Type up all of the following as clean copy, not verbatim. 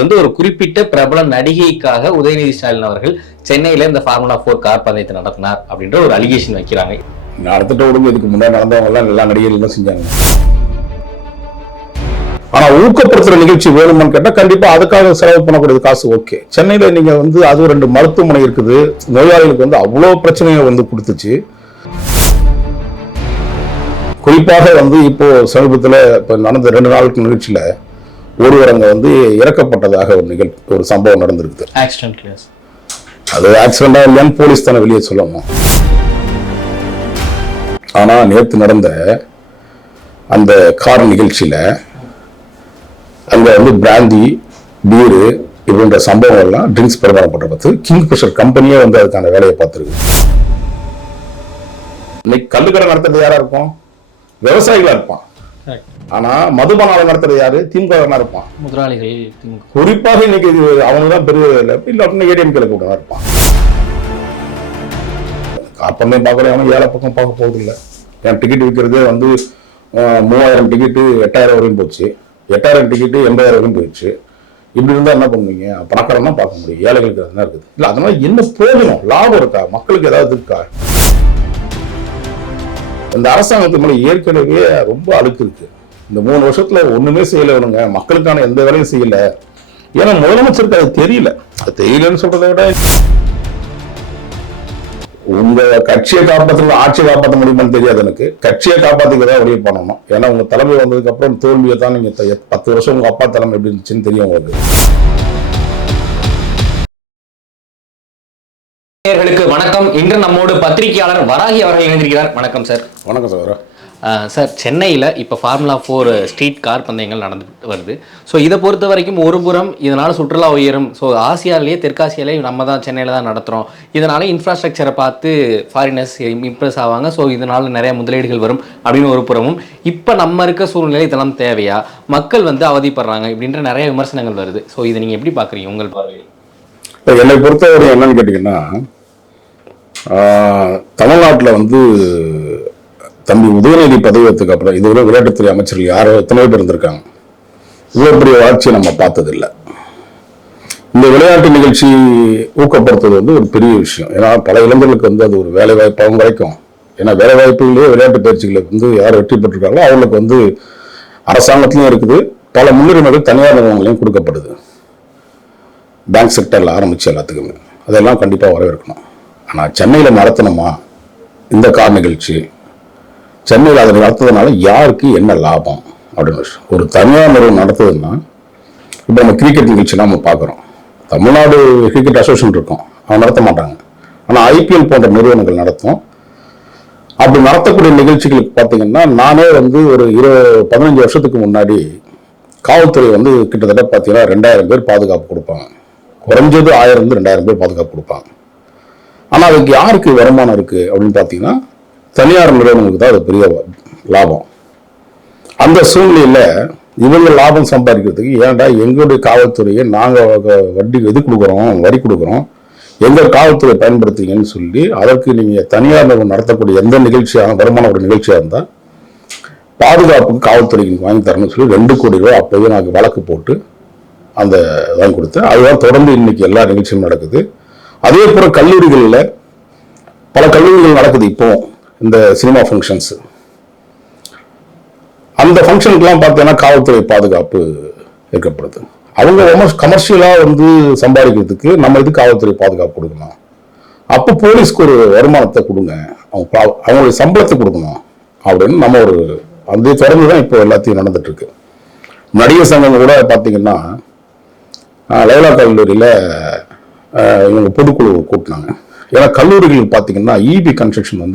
ஒரு குறிப்பிட்ட பிரபல நடிகைக்காக உதயநிதி ஸ்டாலின் அவர்கள் சென்னையில இந்த ஃபார்முலா 4 கார் பந்தயத்தை நடத்தினார் அப்படின்ற ஒரு அலிகேஷன் வைக்கிறாங்க. நடத்திட்ட உடம்பு இதுக்கு முன்னாடி நடந்தவங்க எல்லாம் எல்லா நடிகர்கள் தான் செஞ்சாங்க. ஆனா ஊக்கப்படுத்துற நிகழ்ச்சி வேணுமான்னு கேட்டா கண்டிப்பா அதுக்காக செலவு பண்ணக்கூடிய காசு ஓகே. சென்னையில நீங்க அது 2 மருத்துவமனை இருக்குது, நோயாளிகளுக்கு அவ்வளவு பிரச்சனையை கொடுத்துச்சு. குறிப்பாக இப்போ சமீபத்தில் இப்ப நடந்த 2 நாளுக்கு நிகழ்ச்சியில ஒருவர் அங்க இறக்கப்பட்டதாக ஒரு சம்பவம் நடந்திருக்கு. அது ஆக்சிடென்டா இல்லையான்னு போலீஸ் தானே வெளியே சொல்லணும். ஆனா நேற்று நடந்த அந்த கார் நிகழ்ச்சியில அங்க பிராந்தி பீரு இப்படின்ற சம்பவம் எல்லாம் ட்ரிங்க்ஸ் பிரதானப்பட்ட கிங் ஃபிஷர் கம்பெனியே அதுக்கான வேலையை பார்த்துருக்கு. இன்னைக்கு கல்லுக்கடை நடத்துறது யாரா இருக்கும்? விவசாயிகளா இருப்பான். ஆனா மதுபானம் நடத்துறது யாரு? திமுக இருப்பான். முதலாளிகள். குறிப்பாக இன்னைக்கு அவனுதான் பெரிய இல்ல ஏடிஎம்கேல கூட இருப்பான். காப்பந்தே பார்க்கல, அவன் 7 பக்கம் பார்க்க போகுது இல்லை. என் டிக்கெட் விற்கிறதே 3000 டிக்கெட்டு 8000 வரையும் போச்சு, 8000 டிக்கெட்டு 80,000 வரையும் போயிடுச்சு. இப்படி இருந்தா என்ன பண்ணுவீங்க? பணக்காரன் தான் பார்க்க முடியும், ஏழைகளுக்கு என்ன இருக்குது? இல்ல அதனால என்ன பிரயோஜனம்? லாபம் இருக்கா? மக்களுக்கு ஏதாவது இருக்கா? இந்த அரசாங்கத்து மேல ஏற்கனவே ரொம்ப அழுக்கு இருக்கு. இந்த 3 வருஷத்துல ஒண்ணுமே செய்யலவனுங்க, மக்களுக்கான எந்த வேலையும் செய்யல. ஏன்னா முதலமைச்சருக்கு அது தெரியல. அது தெரியலன்னு சொல்றதை விட உங்க கட்சியை காப்பாற்ற ஆட்சியை காப்பாற்ற முடியுமான்னு தெரியாது எனக்கு. கட்சியை காப்பாத்திக்கதான் வழியை பண்ணணும். ஏன்னா உங்க தலைமை வந்ததுக்கு அப்புறம் தோல்வியை தான் நீங்க 10 வருஷம் உங்க அப்பா தலைமை எப்படி இருந்துச்சுன்னு தெரியும் உங்களுக்கு. வணக்கம். இன்று நம்மோடு பத்திரிகையாளர் வராகி அவர்கள் இணைந்திருக்கிறார். வணக்கம் சார். வணக்கம் சார். சார், சென்னையில் இப்போ ஃபார்முலா 4 ஸ்ட்ரீட் கார் பந்தயங்கள் நடந்துட்டு வருது. ஸோ இதை பொறுத்த வரைக்கும் ஒரு புறம் இதனால் சுற்றுலா உயரும். ஸோ ஆசியாவிலேயே தெற்காசியாலேயே நம்ம தான் சென்னையில் தான் நடத்துகிறோம். இதனால் இன்ஃப்ராஸ்ட்ரக்சரை பார்த்து ஃபாரினர்ஸ் இம்ப்ரெஸ் ஆவாங்க. ஸோ இதனால் நிறைய முதலீடுகள் வரும் அப்படின்னு ஒரு புறமும், இப்போ நம்ம இருக்க சூழ்நிலை இதெல்லாம் தேவையா, மக்கள் அவதிப்படுறாங்க இப்படின்ற நிறைய விமர்சனங்கள் வருது. ஸோ இதை நீங்கள் எப்படி பார்க்குறீங்க உங்கள் பார்வையில்? என்னை பொறுத்தவரை என்னன்னு கேட்டிங்கன்னா, தமிழ்நாட்டில் தம்பி உதயநிதி பதவியத்துக்கு அப்புறம் இதுவரை விளையாட்டுத்துறை அமைச்சர்கள் யாரோ எத்தனை பேர் இருந்திருக்காங்க. இவ்வளவு பெரிய வளர்ச்சியை நம்ம பார்த்ததில்லை. இந்த விளையாட்டு நிகழ்ச்சி ஊக்கப்படுத்துவது ஒரு பெரிய விஷயம். ஏன்னா பல இளைஞர்களுக்கு அது ஒரு வேலை வாய்ப்பாகவும் கிடைக்கும். ஏன்னா வேலை வாய்ப்புகளே விளையாட்டு பயிற்சிகளை யார் வெற்றி பெற்றிருக்காங்களோ அவங்களுக்கு அரசாங்கத்திலையும் இருக்குது, பல முன்னுரிமைகள் தனியார் நிறுவனங்களையும் கொடுக்கப்படுது. பேங்க் செக்டர்ல ஆரம்பிச்சு எல்லாத்துக்குமே அதெல்லாம் கண்டிப்பாக வரவேற்கணும். ஆனால் சென்னையில் நடத்தணுமா இந்த கார் நிகழ்ச்சி? சென்னையில் அதை நடத்துறதுனால யாருக்கு என்ன லாபம் அப்படின்னு ஒரு தனியார் நிறுவனம் நடத்துதுன்னா, இப்போ நம்ம கிரிக்கெட் நிகழ்ச்சியெல்லாம் நம்ம பார்க்குறோம். தமிழ்நாடு கிரிக்கெட் அசோசியேஷன் இருக்கும், அவங்க நடத்த மாட்டாங்க. ஆனால் ஐபிஎல் போன்ற நிறுவனங்கள் நடத்தும். அப்படி நடத்தக்கூடிய நிகழ்ச்சிகளுக்கு பார்த்தீங்கன்னா, நானே ஒரு 15 வருஷத்துக்கு முன்னாடி காவல்துறை கிட்டத்தட்ட பார்த்தீங்கன்னா 2000 பேர் பாதுகாப்பு கொடுப்பாங்க. குறைஞ்சது 1000 to 2000 பேர் பாதுகாப்பு கொடுப்பாங்க. ஆனால் அதுக்கு யாருக்கு வருமானம் இருக்குது அப்படின்னு பார்த்தீங்கன்னா, தனியார் நிறுவனங்களுக்கு தான் அது பெரிய லாபம். அந்த சூழ்நிலையில் இவங்க லாபம் சம்பாதிக்கிறதுக்கு, ஏன்டா எங்களுடைய காவல்துறையை நாங்கள் வட்டி கொடுக்குறோம், வரி கொடுக்குறோம், எங்கள் காவல்துறை பயன்படுத்துங்கன்னு சொல்லி அதற்கு நீங்கள் தனியார் நிறுவனம் நடத்தக்கூடிய எந்த நிகழ்ச்சியாக வருமான ஒரு நிகழ்ச்சியாக இருந்தால் பாதுகாப்புக்கு காவல்துறைக்கு வாங்கி தரணும்னு சொல்லி 2 கோடி ரூபாய் அப்போவே நாங்கள் வழக்கு போட்டு அந்த வாங்கி கொடுத்தேன். அதுதான் தொடர்ந்து இன்னைக்கு எல்லா நிகழ்ச்சியும் நடக்குது. அதே போல கல்லூரிகளில் பல கல்லூரிகள் நடக்குது. இப்போ இந்த சினிமா ஃபங்க்ஷன்ஸ், அந்த ஃபங்க்ஷனுக்குலாம் பார்த்தீங்கன்னா காவல்துறை பாதுகாப்பு ஏற்கப்படுது. அவங்க கமர்ஷியலாக சம்பாதிக்கிறதுக்கு நம்ம இது காவல்துறை பாதுகாப்பு கொடுக்கணும். அப்போ போலீஸ்க்கு ஒரு வருமானத்தை கொடுங்க, அவங்களுடைய சம்பளத்தை கொடுக்கணும் அப்படின்னு நம்ம அந்த தொடர்ந்து தான் இப்போ எல்லாத்தையும் நடந்துட்டு இருக்கு. நடிகர் சங்கம் கூட பார்த்தீங்கன்னா லைலா கல்லூரியில் இவங்க பொதுக்குழு கூட்டினாங்க. ஏன்னா கல்லூரிகள் பார்த்தீங்கன்னா இபி கன்ஸ்ட்ரக்ஷன்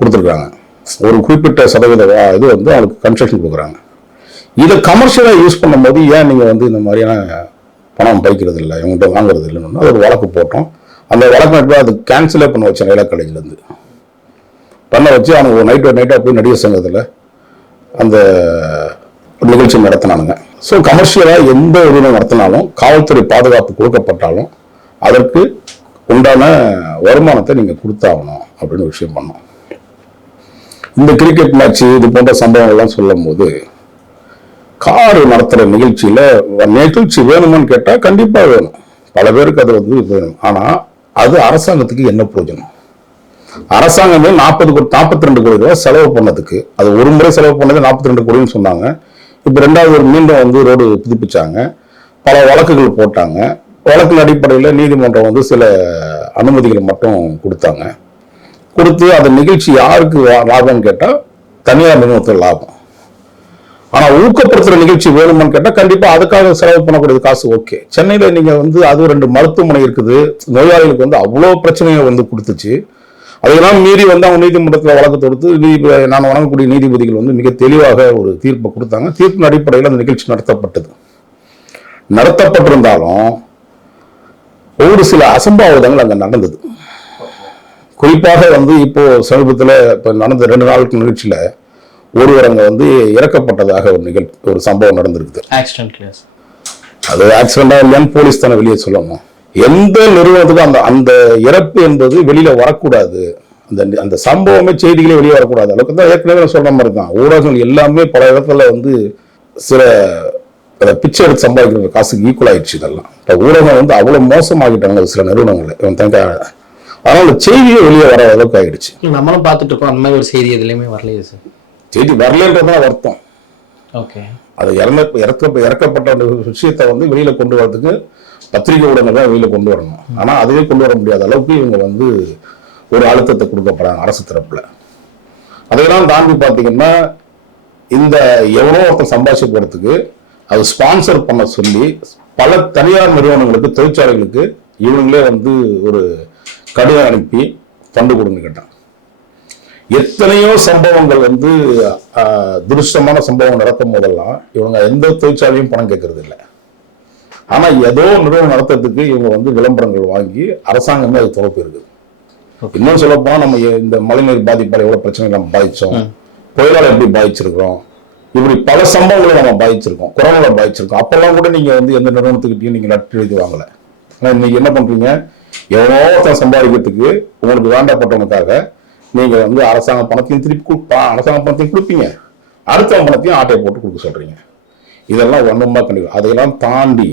கொடுத்துருக்காங்க. ஒரு குறிப்பிட்ட சதவீத இது அவங்களுக்கு கன்ஸ்ட்ரக்ஷன் கொடுக்குறாங்க. இதை கமர்ஷியலாக யூஸ் பண்ணும்போது ஏன் நீங்கள் இந்த மாதிரியான பணம் பறிக்கிறது இல்லை, இவங்கள்ட்ட வாங்குறது இல்லைன்னு அது ஒரு வழக்கு போட்டோம். அந்த வழக்கு அது கேன்சலே பண்ண வச்சேன். லைலா காலேஜ்லேருந்து பண்ண வச்சு அவங்க ஒரு நைட்டாக போய் நடிகர் சங்கத்தில் அந்த நிகழ்ச்சி நடத்தினானுங்க. ஸோ கமர்ஷியலாக எந்த இதுவும் நடத்தினாலும் காவல்துறை பாதுகாப்பு கொடுக்கப்பட்டாலும் அதற்கு உண்டான வருமானத்தை நீங்கள் கொடுத்தாகணும் அப்படின்னு ஒரு விஷயம் பண்ணோம். இந்த கிரிக்கெட் மேட்ச் இது போன்ற சம்பவங்கள்லாம் சொல்லும் போது கார் நடத்துற நிகழ்ச்சி வேணுமான்னு கேட்டா கண்டிப்பா வேணும். பல பேருக்கு அது வந்து வேணும். ஆனா அது அரசாங்கத்துக்கு என்ன பிரயோஜனம்? அரசாங்கமே 42 கோடி ரூபாய் செலவு பண்ணதுக்கு, அது ஒரு முறை செலவு பண்ணது 42 கோடின்னு சொன்னாங்க. இப்ப ரெண்டாவது ஒரு மீண்டும் வந்து ரோடு புதுப்பிச்சாங்க, பல வழக்குகள் போட்டாங்க. வழக்கின் அடிப்படையில் நீதிமன்றம் வந்து சில அனுமதிகளை மட்டும் கொடுத்து அந்த நிகழ்ச்சி யாருக்கு லாபம்னு கேட்டா தனியார் நிறுவனத்துக்கு லாபம். ஆனா ஊக்கப்படுத்துற நிகழ்ச்சி வேணுமான்னு கேட்டா கண்டிப்பா அதுக்காக செலவு பண்ணக்கூடிய காசு ஓகே. சென்னையில நீங்க வந்து அது 2 மருத்துவமனை இருக்குது, நோயாளிகளுக்கு வந்து அவ்வளவு பிரச்சனையை வந்து கொடுத்துச்சு. அதெல்லாம் மீறி வந்து அவங்க நீதிமன்றத்தில் வழக்கு தொடுத்து நான் வழங்கக்கூடிய நீதிபதிகள் வந்து மிக தெளிவாக ஒரு தீர்ப்பை கொடுத்தாங்க. தீர்ப்பின் அடிப்படையில் அந்த நிகழ்ச்சி நடத்தப்பட்டிருந்தாலும் ஒரு சில அசம்பாவிதங்கள் அங்க நடந்தது. குறிப்பாக வந்து இப்போ சமீபத்தில் இப்ப நடந்த 2 நாளுக்கு நிகழ்ச்சியில ஒருவர் அங்க வந்து இறக்கப்பட்டதாக ஒரு சம்பவம் நடந்திருக்குது. அது ஆக்சிடென்டா இல்லையான்னு போலீஸ் தானே வெளியே சொல்லணும். எந்த நிறுவனத்துக்கும் அந்த இறப்பு என்பது வெளியில வரக்கூடாது. அந்த சம்பவமே செய்திகளே வெளியே வரக்கூடாது அளவுக்கு தான் ஏற்கனவே சொல்ற மாதிரி தான். ஊடகங்கள் எல்லாமே பல இடத்துல வந்து சில பிச்சை எடுத்து சம்பாதிக்கிற காசுக்கு ஈக்குவல் ஆயிடுச்சு. இதெல்லாம் ஊடகம் வந்து அவ்வளவு மோசமாகிட்டாங்க சில நிறுவனங்கள். அதனால செய்தியே வெளியே வர அளவுக்கு ஆயிடுச்சு. நம்மளும் பார்த்துட்டு இருக்கோம். அந்த மாதிரி ஒரு செய்தி எதுலையுமே வரலையே சார். செய்தி வரலன்றதான் வருத்தம். அது இறக்கப்பட்ட விஷயத்தை வந்து வெளியில கொண்டு வரதுக்கு பத்திரிகை ஊடகங்கள் தான் வெளியில கொண்டு வரணும். ஆனா அதுவே கொண்டு வர முடியாத அளவுக்கு இவங்க வந்து ஒரு அழுத்தத்தை கொடுக்கப்படுறாங்க அரசு தரப்புல. அதையெல்லாம் தாண்டி பாத்தீங்கன்னா இந்த எவ்வளோ ஒருத்தர் சம்பாதிச்சு போறதுக்கு அது ஸ்பான்சர் பண்ண சொல்லி பல தனியார் நிறுவனங்களுக்கு, தொழிற்சாலைகளுக்கு இவங்களே வந்து ஒரு கடிதம் அனுப்பி ஃபண்டு கொடுங்க கேட்டாங்க. எத்தனையோ சம்பவங்கள் வந்து துருஷ்டமான சம்பவம் நடக்கும் போதெல்லாம் இவங்க எந்த தொழிற்சாலையும் பணம் கேட்கறது இல்லை. ஆனா ஏதோ நிறுவனம் நடத்துறதுக்கு இவங்க வந்து விளம்பரங்கள் வாங்கி அரசாங்கமே அது துறப்பு இருக்குது. இன்னும் சொல்ல போனா நம்ம இந்த மழைநீர் பாதிப்பால் எவ்வளவு பிரச்சனை நம்ம பாதிச்சோம், புயலால் எப்படி பாதிச்சிருக்கிறோம், இப்படி பல சம்பவங்களை நம்ம பாதிச்சிருக்கோம், கொரோனால பாதிச்சிருக்கோம். அப்பெல்லாம் கூட நீங்க வந்து எந்த நிறுவனத்துக்கிட்டையும் நீங்க லெட்டர் எழுதி வாங்கல. ஆனா இன்னைக்கு என்ன பண்றீங்க, எவ்வளோ சம்பாதிக்கிறதுக்கு உங்களுக்கு வேண்டப்பட்டவனுக்காக நீங்க வந்து அரசாங்க பணத்தையும் கொடுப்பீங்க, அடுத்த பணத்தையும் ஆட்டையை போட்டு கொடுக்க சொல்றீங்க. இதெல்லாம் ஒண்ணுமா கண்டிப்பா. அதையெல்லாம் தாண்டி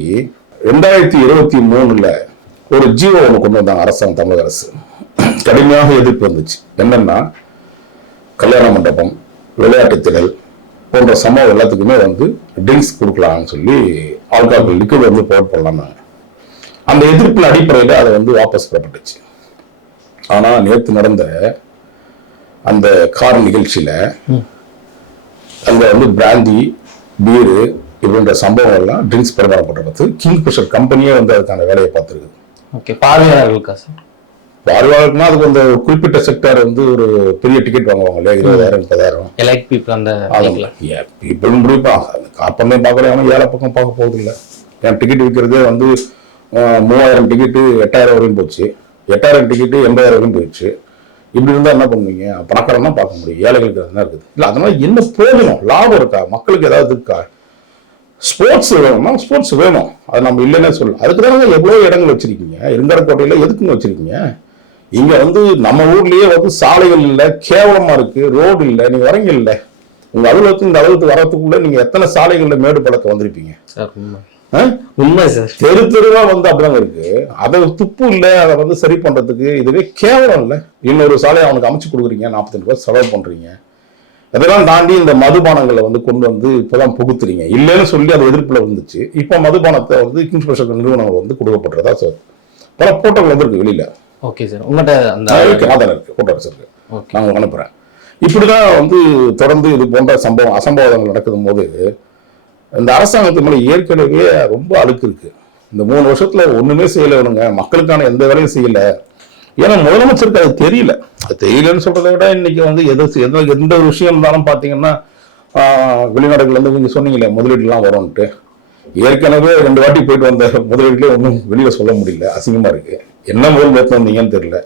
2023 ஒரு ஜியோ ஒன்று கொண்டு வந்தாங்க அரசாங்கம், தமிழக அரசு. கடுமையாக எதிர்ப்பு வந்துச்சு. என்னன்னா கல்யாண மண்டபம், விளையாட்டு திடல் போன்ற சம்பவம் எல்லாத்துக்குமே வந்து ட்ரிங்க்ஸ் கொடுக்கலாம்னு சொல்லி ஆல்கஹால் லிக்விட் வந்து போடலாம். அந்த எதிர்ப்பின் அடிப்படையில் அதை வந்து வாபஸ் பெறப்பட்டுச்சு. ஆனா நேற்று நடந்த அந்த கார் நிகழ்ச்சியில அங்க வந்து பிராந்தி, பீரு இப்படின்ற சம்பவம் எல்லாம் ட்ரிங்க்ஸ் பரிமாறப்பட்டது. கிங் ஃபிஷர் கம்பெனியே வந்து அதுக்கான வேலையை பார்த்துருக்கு. பார்வையாளர்களுக்குனா அதுக்கு அந்த குறிப்பிட்ட செக்டர் வந்து ஒரு பெரிய டிக்கெட் வாங்குவாங்க இல்லையா, 20,000 பீப்புள் முடிப்பா. காப்பந்தே பார்க்கறவங்க 7 பக்கம் பார்க்க போகுது இல்லை. ஏன் டிக்கெட் விற்கிறதே வந்து 3000 டிக்கெட்டு 8000 வரையும் போச்சு, 8000 டிக்கெட்டு 80,000 வரையும் போயிடுச்சு. இப்படி இருந்தா என்ன பண்ணுவீங்க? பணக்காரன் தான் பார்க்க முடியும், ஏழைகளுக்கு என்ன இருக்குது இல்ல. அதனால என்ன பிரயோஜனம்? லாபம் இருக்கா? மக்களுக்கு ஏதாவது இருக்கா? ஸ்போர்ட்ஸ் வேணும்னா ஸ்போர்ட்ஸ் வேணும், அது நம்ம இல்லைன்னே சொல்லலாம். அதுக்கு தானே எவ்வளவு இடங்கள் வச்சிருக்கீங்க. இருங்கரக்கோட்டையில எதுக்குன்னு வச்சிருக்கீங்க? இங்க வந்து நம்ம ஊர்லயே வந்து சாலைகள் இல்லை, கேவலமா இருக்கு, ரோடு இல்லை. நீங்க வரீங்க இல்லை, உங்க அலுவலகத்துக்கு இந்த அலுவலகத்துக்கு வரத்துக்குள்ள நீங்க எத்தனை சாலைகள்ல மேடு பழக்க வந்திருப்பீங்க? உண்மை சார். தெருவா வந்து அப்படிதாங்க இருக்கு. அதை துப்பு இல்லை, அதை வந்து சரி பண்றதுக்கு இதுவே கேவலம் இல்லை. இன்னொரு சாலையை அவனுக்கு அமைச்சு கொடுக்குறீங்க, 42 ரூபாய் செலவு பண்றீங்க. இதெல்லாம் தாண்டி இந்த மதுபானங்களை வந்து கொண்டு வந்து இப்பதான் புகுத்துறீங்க. இல்லைன்னு சொல்லி அது எதிர்ப்புல வந்துச்சு. இப்ப மதுபானத்தை வந்து கிங்ஸ்பிஷர் நிறுவனங்கள் வந்து கொடுக்கப்படுறதா சார் பல போட்டோகள் வந்திருக்கு வெளியில. ஓகே சார், உங்கள்கிட்ட அந்த ஆதாரம் இருக்கு, போட்டோஸ் இருக்கு, நான் அனுப்புறேன். இப்படிதான் வந்து தொடர்ந்து இது போன்ற அசம்பாவிதங்கள் நடக்கும் போது இந்த அரசாங்கத்து மேல ஏற்கனவே ரொம்ப அழுக்கு இருக்கு. இந்த 3 வருஷத்துல ஒண்ணுமே செய்யலவனுங்க, மக்களுக்கான எந்த வேலையும் செய்யல. ஏன்னா முதலமைச்சருக்கு அது தெரியல. அது தெரியலன்னு சொல்றதை விட இன்னைக்கு வந்து எந்த ஒரு விஷயம் இருந்தாலும் பாத்தீங்கன்னா வெளிநாடுகள்ல இருந்து நீங்க சொன்னீங்களே முதலீடு எல்லாம் வரும்ட்டு, ஏற்கனவே 2 வாட்டி போயிட்டு வந்த முதலீடுல ஒன்றும் வெளியில சொல்ல முடியல. அசிங்கமா இருக்கு. என்ன முதல் எடுத்து வந்தீங்கன்னு தெரியல,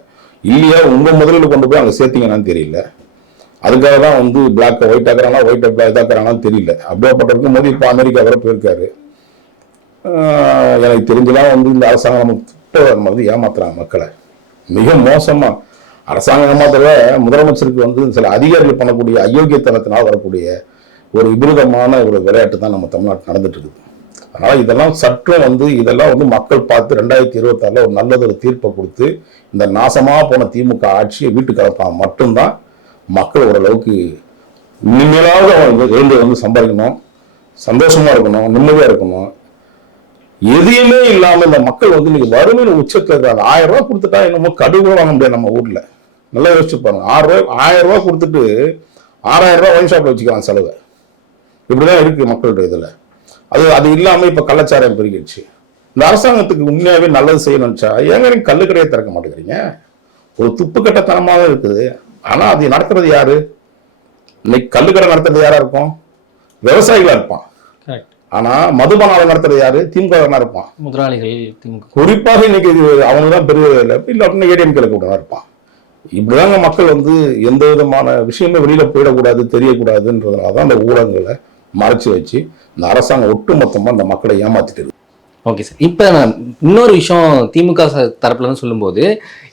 இல்லையா உங்க முதலீடு கொண்டு போய் அங்க சேர்த்தீங்கன்னு தெரியல. அதுக்காக தான் வந்து பிளாக் ஒயிட் ஆக்குறாங்களா, ஒயிட் பிளாக் இதாக்குறாங்கன்னு தெரியல. அப்படியேப்பட்ட இருக்கும் போது இப்போ அமெரிக்கா வரை போயிருக்காரு. எனக்கு தெரிஞ்சலாம் வந்து இந்த அரசாங்கம் நம்ம வந்து ஏமாத்துறாங்க மக்களை மிக மோசமா. அரசாங்கம் ஏமாத்துறத முதலமைச்சருக்கு வந்து சில அதிகாரிகள் பண்ணக்கூடிய அயோக்கியத்தனத்தினால் வரக்கூடிய ஒரு விபரீதமான ஒரு விளையாட்டு தான் நம்ம தமிழ்நாட்டில் நடந்துட்டு இருக்குது. அதனால இதெல்லாம் சற்றும் வந்து இதெல்லாம் வந்து மக்கள் பார்த்து 2026 ஒரு நல்லது ஒரு தீர்ப்பை கொடுத்து இந்த நாசமா போன திமுக ஆட்சியை வீட்டுக்கு அனுப்பாம மட்டும்தான் மக்கள் ஓரளவுக்கு இனிமேலாவது அவங்க எழுந்து வந்து சம்பாதிக்கணும், சந்தோஷமா இருக்கணும், நிம்மதியா இருக்கணும். எதையுமே இல்லாம இந்த மக்கள் வந்து இன்னைக்கு வறுமையில உச்சத்துல இருக்காங்க. 1000 ரூபாய் கொடுத்துட்டா என்னமோ கடுகு வாங்க முடியாது நம்ம ஊர்ல. நல்லா யோசிச்சு பாருங்க. 1000 ரூபாய் கொடுத்துட்டு 6000 ரூபாய் ஒயின் ஷாப்ல வச்சுக்கலாம் செலவு. இப்படிதான் இருக்கு மக்களுடைய இதுல. அது இல்லாம இப்ப கள்ளச்சாரம் பெருகிடுச்சு. இந்த அரசாங்கத்துக்கு உண்மையாவே நல்லது செய்யணும்னு ஏங்க நீங்க கல்லு கடையை திறக்க மாட்டேங்கிறீங்க? ஒரு துப்பு கட்டத்தனமாக இருக்குது. ஆனா அது நடத்துறது யாரு? இன்னைக்கு கல்லுக்கடை நடத்துறது யாரா இருக்கும்? விவசாயிகளா இருப்பான். ஆனா மதுபானம் நடத்துறது யாரு? திமுக இருப்பான், முதலாளிகள். திமுக குறிப்பாக இன்னைக்கு அவனுதான் பெரிய இல்லை அப்படின்னா ஏடிஎம்கே கூட இருப்பான். இப்படிதாங்க மக்கள் வந்து எந்த விதமான விஷயமே வெளியில போயிடக்கூடாது, தெரியக்கூடாதுன்றதுனாலதான் அந்த ஊடகங்களை மறைச்சு வச்சு இந்த அரசாங்கம் ஒட்டுமொத்தமா இந்த மக்களை ஏமாத்திட்டு இருக்கு. Okay sir. இப்போ இன்னொரு விஷயம் திமுக தரப்புல இருந்து சொல்லும்போது,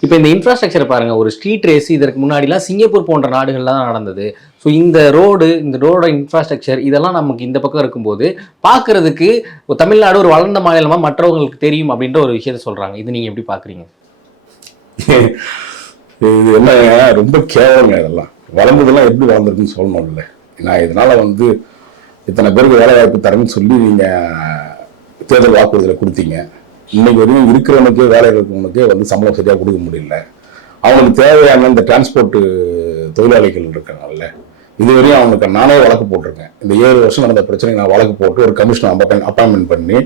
இப்போ இந்த இன்ஃப்ராஸ்ட்ரக்சரை பாருங்க, ஒரு ஸ்ட்ரீட் ரேஸ் இதற்கு முன்னாடிலாம் சிங்கப்பூர் போன்ற நாடுகள்ல தான் நடந்தது. ஸோ இந்த ரோடோட இன்ஃப்ராஸ்ட்ரக்சர் இதெல்லாம் நமக்கு இந்த பக்கம் இருக்கும்போது பார்க்கறதுக்கு தமிழ்நாடு ஒரு வளர்ந்த மாநிலமா மற்றவங்களுக்கு தெரியும் அப்படின்ற ஒரு விஷயத்த சொல்றாங்க. இது நீங்க எப்படி பாக்குறீங்க? இது என்ன ரொம்ப கேவலங்க. இதெல்லாம் வளர்ந்ததெல்லாம் எப்படி வளர்ந்துருக்குன்னு சொல்லணும்ல. நான் இதனால வந்து இத்தனை பேருக்கு வேலை வாய்ப்பு தரேன்னு சொல்லி நீங்க தேர்தல் வாக்குறுதியில கொடுத்தீங்க. இன்னைக்கு வரையும் இருக்கிறவனுக்கே வேலை இருக்கிறவனுக்கே வந்து சம்பளம் சரியா கொடுக்க முடியல. அவங்களுக்கு தேவையான இந்த டிரான்ஸ்போர்ட் தொழிலாளிகள் இருக்காங்கல்ல, இதுவரையும் அவங்களுக்கு நானே வழக்கு போட்டிருக்கேன். இந்த 7 வருஷம் நடந்த பிரச்சனைக்கு நான் வழக்கு போட்டு ஒரு கமிஷனர் அப்பாயின்மெண்ட் பண்ணி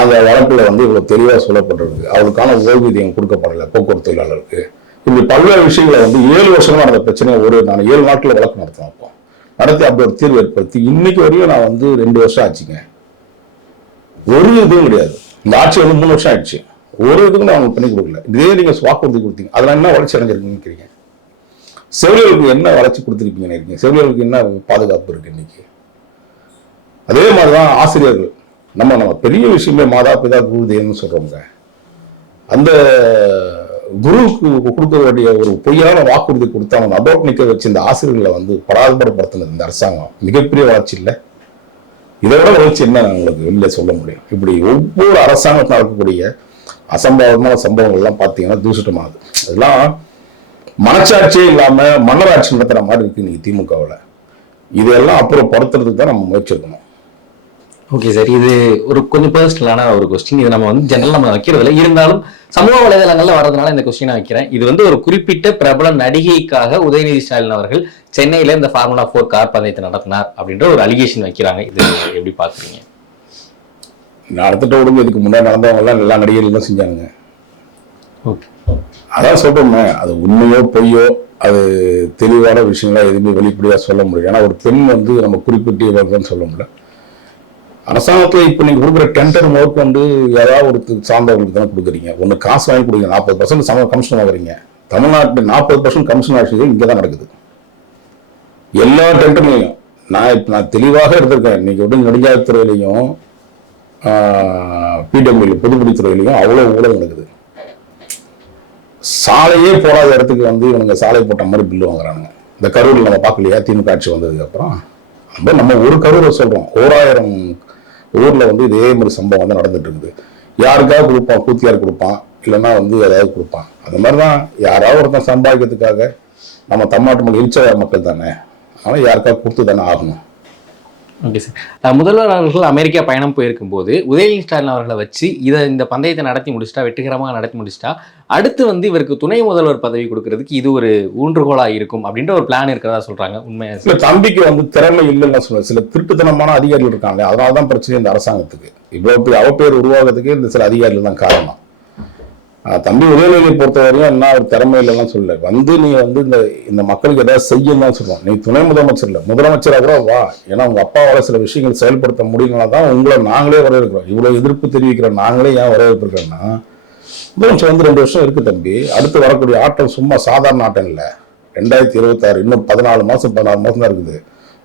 அந்த வழக்குல வந்து இவ்வளவு தெளிவாக சொல்லப்பட்டிருக்கு. அவருக்கான ஓய்வூதியம் கொடுக்கப்படலை போக்குவரத்து தொழிலாளருக்கு. இப்படி பல்வேறு விஷயங்களை வந்து 7 வருஷமா நடந்த பிரச்சனையை நான் 7 நாட்கள் வழக்கு நடத்தினேன். அப்போ நடத்தி அப்படி ஒரு தீர்வு ஏற்படுத்தி இன்னைக்கு வரையும் நான் வந்து 2 வருஷம் ஆச்சுங்க. ஒரு இதுவும் கிடையாது. இந்த ஆட்சி வந்து 3 வருஷம் ஆயிடுச்சு. ஒரு இதுக்கும் அவங்க பண்ணி கொடுக்கல. இதே நீங்க வாக்குறுதி கொடுத்தீங்க, அதெல்லாம் என்ன வளர்ச்சி அடைஞ்சிருக்கீங்க? செவிலியர்களுக்கு என்ன வளர்ச்சி கொடுத்துருப்பீங்கன்னு இருக்கீங்க? செவிலியர்களுக்கு என்ன பாதுகாப்பு இருக்கு இன்னைக்கு? அதே மாதிரிதான் ஆசிரியர்கள். நம்ம பெரிய விஷயமே மாதா பிதா குரு தெய்வம்னு சொல்றோங்க. அந்த குருவுக்கு கொடுக்க வேண்டிய ஒரு பொய்யான வாக்குறுதி கொடுத்து அவங்க அபோட் நிக்க வச்சு இந்த ஆசிரியர்களை வந்து பராதுபடுத்தினது இந்த அரசாங்கம் மிகப்பெரிய வளர்ச்சி இல்லை. இதை விட வளர்ச்சி என்ன உங்களுக்கு வெளியில சொல்ல முடியும்? இப்படி ஒவ்வொரு அரசாங்கத்தில் நடக்கக்கூடிய அசம்பாவிதமான சம்பவங்கள் எல்லாம் பார்த்தீங்கன்னா தூசிட்டமாகுது. அதெல்லாம் மனச்சாட்சியே இல்லாம மன்னராட்சி நடத்துற மாதிரி இருக்கு இன்னைக்கு திமுகவில். இதெல்லாம் அப்புறம் படுத்துறதுக்கு தான் நம்ம முயற்சி இருக்கணும். ஓகே சார், இது ஒரு கொஞ்சம் பர்சனலான ஒரு கொஸ்டின். இது நம்ம வந்து ஜெனரல் நம்ம வைக்கிறதில்ல, இருந்தாலும் சமூக வலைதளங்கள்ல வர்றதுனால இந்த கொஸ்டினை வைக்கிறேன். இது வந்து ஒரு குறிப்பிட்ட பிரபல நடிகைக்காக உதயநிதி ஸ்டாலின் அவர்கள் சென்னையில இந்த ஃபார்முலா 4 கார் பந்தயத்தை நடத்தினார் அப்படின்ற ஒரு அலிகேஷன் வைக்கிறாங்க. இது எப்படி பாக்குறீங்க? நடத்திட்ட உடனே இதுக்கு முன்னாடி நடந்தவங்க எல்லாம் எல்லா நடிகர்களும் செஞ்சாங்க. ஓகே, அதான் சொல்றோமே, அது உண்மையோ பொய்யோ அது தெளிவான விஷயங்களா எதுவுமே வெளிப்படையா சொல்ல முடியும். ஏன்னா ஒரு பெண் வந்து நம்ம குறிப்பிட்டு சொல்ல முடியல. அரசாங்கத்துல இப்ப நீங்க கொடுக்குற டெண்டர் முதற்கொண்டு ஏதாவது ஒரு சார்ந்தவர்களுக்கு தானே கொடுக்குறீங்க. ஒண்ணு காசு வாங்கி கொடுங்க, 40% கமிஷன் வாங்குறீங்க. தமிழ்நாட்டில் 40% கமிஷன் ஆட்சிகள் இங்கதான் நடக்குது. எல்லா டெண்டர்லையும் நான் தெளிவாக இருந்திருக்கேன். இன்னைக்கு வந்து நெடுஞ்சாலைத்துறையிலையும் பிடபிள்யூ பொதுப்பணித்துறையிலையும் அவ்வளவு ஊழல் நடக்குது. சாலையே போடாத இடத்துக்கு வந்து இவங்க சாலை போட்ட மாதிரி பில்லு வாங்குறாங்க. இந்த கரூரில் நம்ம பார்க்கலையா திமுக ஆட்சி வந்ததுக்கு அப்புறம்? நம்ம ஒரு கரூரை சொல்றோம், 1000 ஊர்ல வந்து இதே மாதிரி சம்பவம் வந்து நடந்துட்டு இருக்குது. யாருக்காவது கொடுப்பான், கூத்தியார் கொடுப்பான், இல்லைன்னா வந்து ஏதாவது கொடுப்பான். அந்த மாதிரிதான் யாராவது ஒருத்தன் சம்பாதிக்கிறதுக்காக நம்ம தமிழ்நாட்டு மக்கள் இழிச்ச மக்கள் தானே, ஆனால் யாருக்காவது கொடுத்து தானே ஆகணும். Okay sir. முதல்வர் அவர்கள் அமெரிக்கா பயணம் போயிருக்கும் போது உதயநிதி ஸ்டாலின் அவர்களை வச்சு இந்த பந்தயத்தை நடத்தி முடிச்சிட்டா, வெற்றிகரமாக நடத்தி முடிச்சிட்டா, அடுத்து வந்து இவருக்கு துணை முதல்வர் பதவி கொடுக்கறதுக்கு இது ஒரு ஊன்றுகோலாக இருக்கும் அப்படின்ற ஒரு பிளான் இருக்கிறதா சொல்றாங்க. உண்மையா? சில தம்பிக்கு வந்து திறமை இல்லைன்னு சொல்லுவாங்க. சில திருட்டுத்தனமான அதிகாரிகள் இருக்காங்க. அதனாலதான் பிரச்சனை இந்த அரசாங்கத்துக்கு. இவ்வளவு அவப்பேர் உருவாகிறதுக்கு இந்த சில அதிகாரிகள் தான் காரணம். தம்பி உதயநிதியை பொறுத்தவரையும் என்ன ஒரு திறமை இல்லைன்னு சொல்லல. வந்து நீ வந்து இந்த மக்களுக்கு ஏதாவது செய்யும் தான் சொல்லுவோம். நீ துணை முதலமைச்சர் இல்லை, முதலமைச்சராக கூட வா. ஏன்னா உங்க அப்பாவால் சில விஷயங்கள் செயல்படுத்த முடியலனாதான் உங்களை நாங்களே வரவேற்கிறோம். இவ்வளவு எதிர்ப்பு தெரிவிக்கிற நாங்களே ஏன் வரவேற்கிறோம்னா, முதலமைச்சர் வந்து 2 வருஷம் இருக்கு தம்பி. அடுத்து வரக்கூடிய ஆட்டம் சும்மா சாதாரண ஆட்டம் இல்லை. 2026 இன்னும் 14 மாசம் தான் இருக்குது.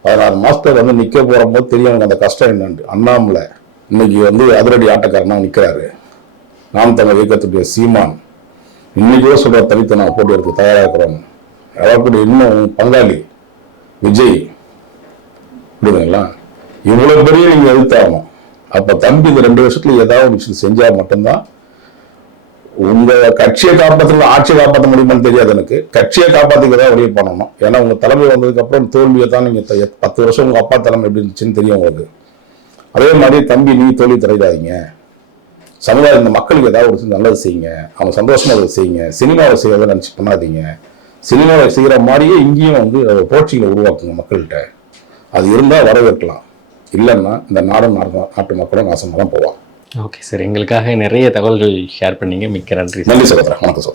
16 மாசத்துல வந்து நிக்க போற போது தெரியும் அந்த கஷ்டம் என்னன்னு. அண்ணாமலை இன்னைக்கு வந்து அதிரடி ஆட்டக்காரனா நிக்கிறாரு. நாம் தமிழ் இயக்கத்துடைய சீமான் இன்னைக்கோ சொல்ற தனித்து நான் போட்டி எடுத்து தயாராக இருக்கிறோம். வரக்கூடிய இன்னும் பங்காளி விஜய், புரியுதுங்களா? இவ்வளவு பெரிய நீங்க எதிர்த்தாகணும். அப்ப தம்பி இந்த 2 வருஷத்துல ஏதாவது ஒரு விஷயம் செஞ்சா மட்டும்தான் உங்க கட்சியை காப்பாற்ற, ஆட்சியை காப்பாற்ற முடியுமான்னு தெரியாது எனக்கு. கட்சியை காப்பாத்திக்கிறதா வழியை பண்ணணும். ஏன்னா உங்க தலைமை வந்ததுக்கு அப்புறம் தோல்வியை தான் நீங்க 10 வருஷம் உங்க அப்பா தலைமை எப்படி இருந்துச்சுன்னு தெரியும் உங்களுக்கு. அதே மாதிரி தம்பி நீ தோல்வி தடையாதீங்க. சமுதாயம் இந்த மக்களுக்கு ஏதாவது ஒரு நல்லது செய்யுங்க, அவங்க சந்தோஷமா அதை செய்யுங்க. சினிமாவை செய்யறதை நினைச்சு பண்ணாதீங்க. சினிமாவை செய்யற மாதிரியே இங்கேயும் வந்து புரட்சிகளை உருவாக்குங்க மக்கள்கிட்ட. அது இருந்தா வரவேற்கலாம். இல்லைன்னா இந்த நாட்டு மக்களும் நாசமாக தான் போவாங்க. ஓகே சார், எங்களுக்காக நிறைய தகவல்கள் ஷேர் பண்ணீங்க. மிக்க நன்றி. நன்றி சகோதரா. வணக்கம் சகோதரா.